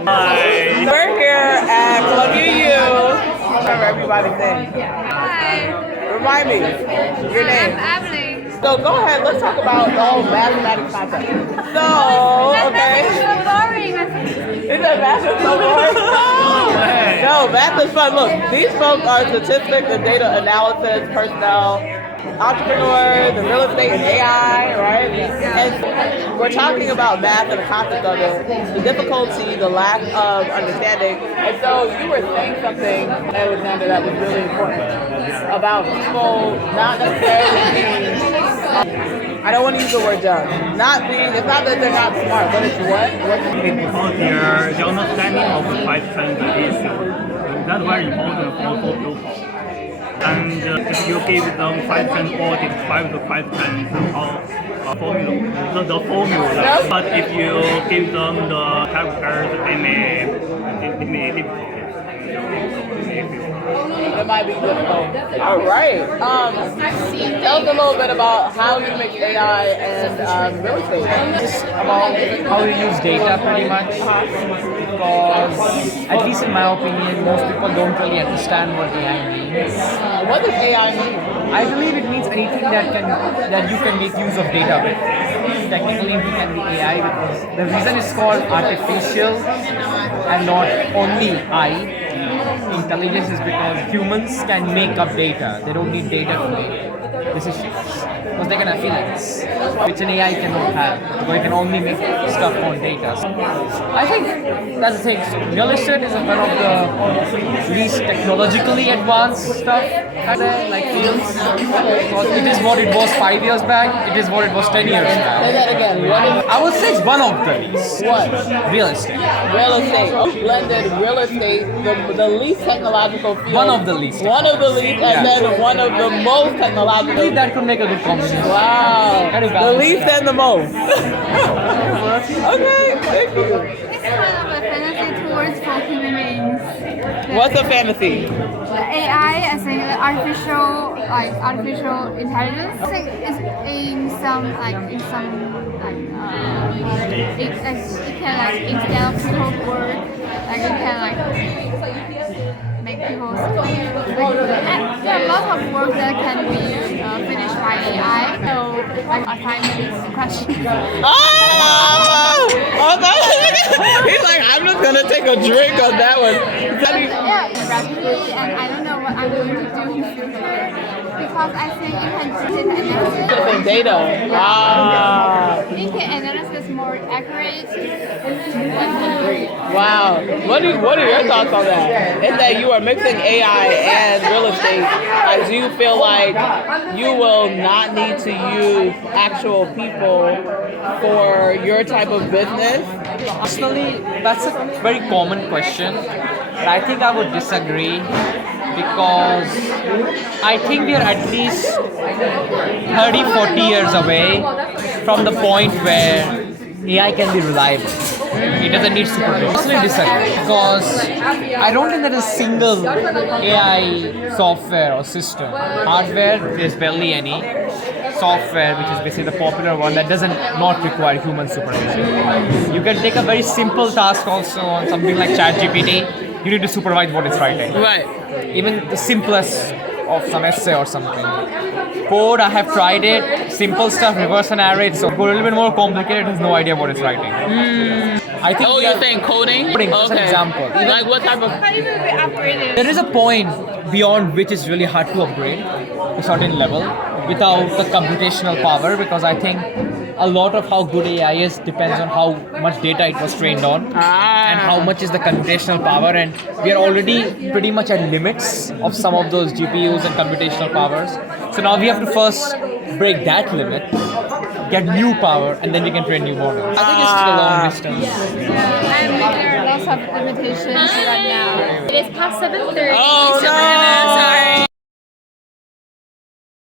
Hi. We're here at Columbia U. Remember everybody's name. Hi. Remind me your name. I'm Evelyn. So go ahead. Let's talk about the whole mathematics concept. So okay. Mathematics is so boring. Is that math is so boring? No, math is fun. Look, these folks are statistics and data analysis personnel, entrepreneurs, and real estate and AI, right? And we're talking about math and the concept of it, the difficulty, the lack of understanding. And so you were saying something, Alexander, that was really important about people not necessarily being. I don't want to use the word dumb. Not being. It's not that they're not smart, but it's what? Because their understanding of the Python is that's very important for people. And if you give them Python or describe the Python formula, the formula. But if you give them the characters, they may difficult. It might be difficult. All right. Tell us a little bit about how you mix AI and real estate. Just about how you use data pretty much, because at least in my opinion most people don't really understand what AI means. What does AI mean? I believe it means anything that you can make use of data with. Technically it can be AI because the reason it's called artificial and not only intelligence is because humans can make up data. They don't need data to make decisions because they can have feelings, which an AI cannot have, because it can only make stuff on data. So I think that's the thing. So real estate is one of the least technologically advanced stuff like fields, because it is what it was 5 years back, it is what it was 10 years back. Say that again. What is I would say it's one of the least. what? Real estate. Real estate. Blended real estate, the least technological field. One of the least. One of the least, and then one of the most I technological. think that could make a good combination. Wow. Kind of The balance least that. and the most. Okay, thank you. It's kind of a fantasy towards for human beings. What's a fantasy? The AI, I think the artificial intelligence. I think it's in some it can instead of people work, it can make people and there are a lot of work that can be finished by AI. So assignment question. Oh! He's like, I'm just gonna take a drink on that one. Yeah, rapidly, and I don't know what I'm going to do in the future because I think it can do data analysis. Different data. Wow. It can analysis more accurate. Wow. What are your thoughts on that? Is that you are mixing AI and real estate? Like, do you feel like you will not need to use actual people for your type of business? Personally, that's a very common question. But I think I would disagree because I think we are at least 30-40 years away from the point where AI can be reliable. It doesn't need supervision. I personally disagree because I don't think there is a single AI software or system. Hardware, there's barely any. Software, which is basically the popular one, that doesn't not require human supervision. You can take a very simple task also on something like ChatGPT. You need to supervise what it's writing. Right. Even the simplest of some essay or something. Code, I have tried it. Simple stuff, reverse and array. So go a little bit more complicated, it has no idea what it's writing. I think Oh, you're saying coding? Coding, just an example. Like what type of? How do you be upgraded? There is a point beyond which it's really hard to upgrade to a certain level without the computational power, because I think a lot of how good AI is depends on how much data it was trained on and how much is the computational power, and we are already pretty much at limits of some of those GPUs and computational powers. So now we have to first break that limit, get new power, and then we can train new models. I think it's still a long distance. And there are lots of limitations right now. It is past 7:30. Oh no! Sorry.